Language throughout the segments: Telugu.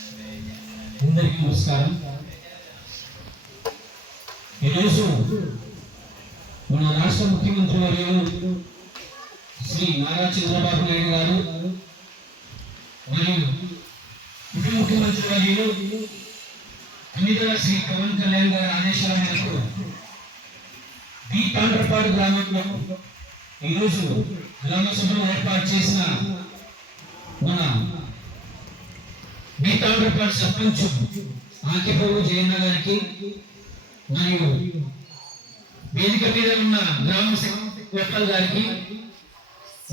అందరికీ నమస్కారం. ఈరోజు మన రాష్ట్ర ముఖ్యమంత్రి వర్యులు శ్రీ నారా చంద్రబాబు నాయుడు గారు మరియు ఉప ముఖ్యమంత్రి వర్యులు అన్నిదల శ్రీ పవన్ కళ్యాణ్ గారి ఆదేశాల మేరకు బి తాండ్రపాడు గ్రామంలో ఈరోజు గ్రామ సభను ఏర్పాటు చేసిన మన బి తాండ్రపాడు సర్పంచ్ ఆకిబాబు జయన్న గారికి మరియు వేదిక మీద ఉన్న గ్రామ సెక్రటరీ గారికి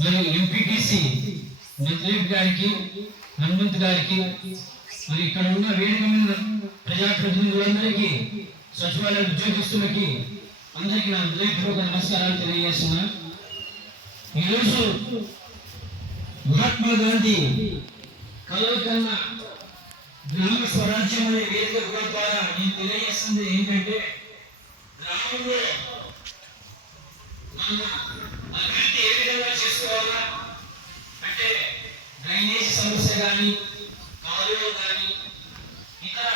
మరియు ఎంపీటీసీ మంత్రి గారికి హనుమంత్ గారికి మరి ఇక్కడ ఉన్న వేదిక మీద ప్రజాప్రతినిధులందరికీ సచివాలయ ఉద్యోగస్తులకి అందరికీ నా హృదయపూర్వక నమస్కారాలు తెలియజేస్తున్నా. ఈరోజు మహాత్మా గాంధీ కలలు కన్నా గ్రామ స్వరాజ్యం అనే వేదిక ద్వారా నేను తెలియజేస్తుంది ఏంటంటే గ్రామంలో మన అభివృద్ధి ఏ విధంగా చేసుకోవాలా అంటే డ్రైనేజ్ సమస్య కానీ కాలువలు కానీ ఇతర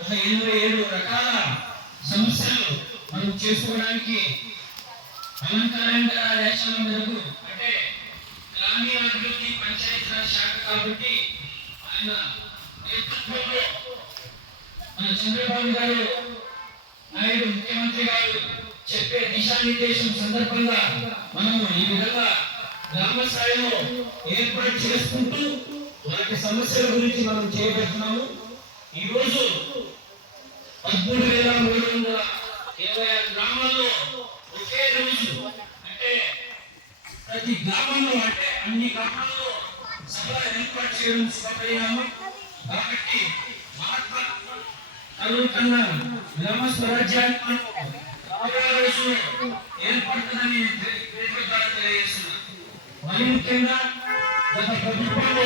ఒక 87 రకాల సమస్యలు మనం చేసుకోవడానికి అలంకారం రాజ్యాంగం మేరకు అంటే గ్రామీణ అభివృద్ధి పంచాయతీరాజ్ శాఖ కాబట్టి ఆయన నేతృత్వంలో మన చంద్రబాబు గారు నాయుడు ముఖ్యమంత్రి గారు చెప్పే దిశానిర్దేశం సందర్భంగా మనము ఈ విధంగా గ్రామ స్థాయిలో ఏర్పాటు చేసుకుంటూ వాటి సమస్యల గురించి మనం చేయబడుతున్నాము. ఈరోజు 13,326 గ్రామాల్లో ఒకే రోజు అంటే ప్రతి గ్రామంలో అంటే అన్ని గ్రామాల్లో సభ ఏర్పాటు చేయడం శుభపరిణామం. కాబట్టి మహాత్మా కలలు కన్నా గ్రామ స్వరాజ్యాన్ని ఏర్పడుతుందని తెలియజేస్తున్నారు. మరి ముఖ్యంగా గత ప్రభుత్వంలో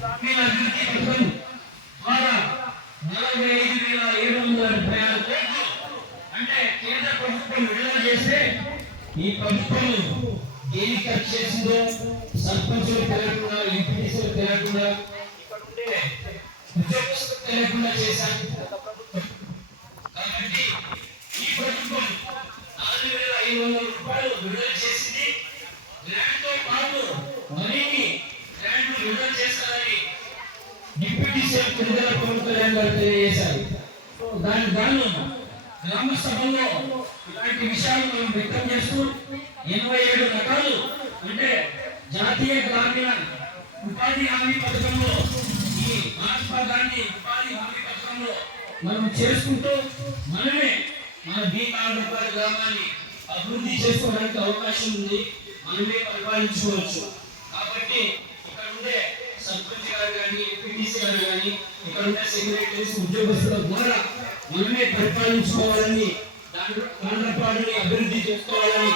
గ్రామీణ అభివృద్ధి పథకం ద్వారా 45,776 కోట్లు అంటే కేంద్ర ప్రభుత్వం విడుదల చేస్తే ఈ ప్రభుత్వం దేనికి ఖర్చు చేసిందో సర్పంచులు తెలియకుండా ఎంపీటీసీలు తెలియకుండా ఇక్కడ ఉండే ఉద్యోగస్తులు తెలియకుండా చేశారు. కాబట్టి ఈ ప్రభుత్వం 4,500 రూపాయలు విడుదల చేసింది. గ్రాంట్ తో పాటు మరిన్ని గ్రాంట్లు విడుదల చేస్తారని డిప్యూటీ సీఎం తిరుమల పవన్ కళ్యాణ్ గారు తెలియజేశారు. దాని గాను గ్రామ సభల్లో ఇలాంటి విషయాలు మనం వ్యక్తం చేస్తూ 87 రకాలు అంటే జాతీయ గ్రామీణ ఉపాధి హామీ పథకంలో ఈ మహాత్మా గాంధీ ఉపాధి హామీ పథకంలో మనం చేసుకుంటూ మనమే మన బి తాండ్రపాడు గ్రామాన్ని అభివృద్ధి చేసుకోవడానికి అవకాశం ఉంది. మనమే పరిపాలించుకోవచ్చు. కాబట్టి ఇక్కడ ఉండే సర్పంచ్ గారు కానీ ఎంపీటీసీ గారు కానీ ఇక్కడ ఉండే సెక్రటరీస్ ఉద్యోగస్తుల ద్వారా మనమే పరిపాలించుకోవాలని తాండ్రపాడుని అభివృద్ధి చేసుకోవాలని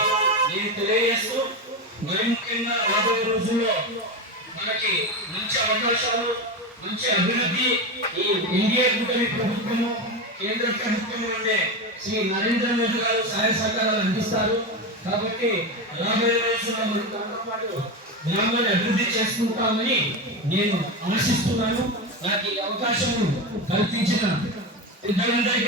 నేను తెలియజేస్తూ మరి ముఖ్యంగా రాబోయే రోజుల్లో మనకి మంచి అవకాశాలు మంచి అభివృద్ధి ఈ ఎన్డీఏ కూటమి ప్రభుత్వము కేంద్ర ప్రభుత్వం ఉండే శ్రీ నరేంద్ర మోదీ గారు సహాయ సహకారాలు అందిస్తారు. కాబట్టి రాబోయే రోజుల్లో మనం తాండ్రపాడు గ్రామాన్ని అభివృద్ధి చేసుకుంటామని నేను ఆశిస్తున్నాను. నాకు ఈ అవకాశం కల్పించిన పెద్దలందరికీ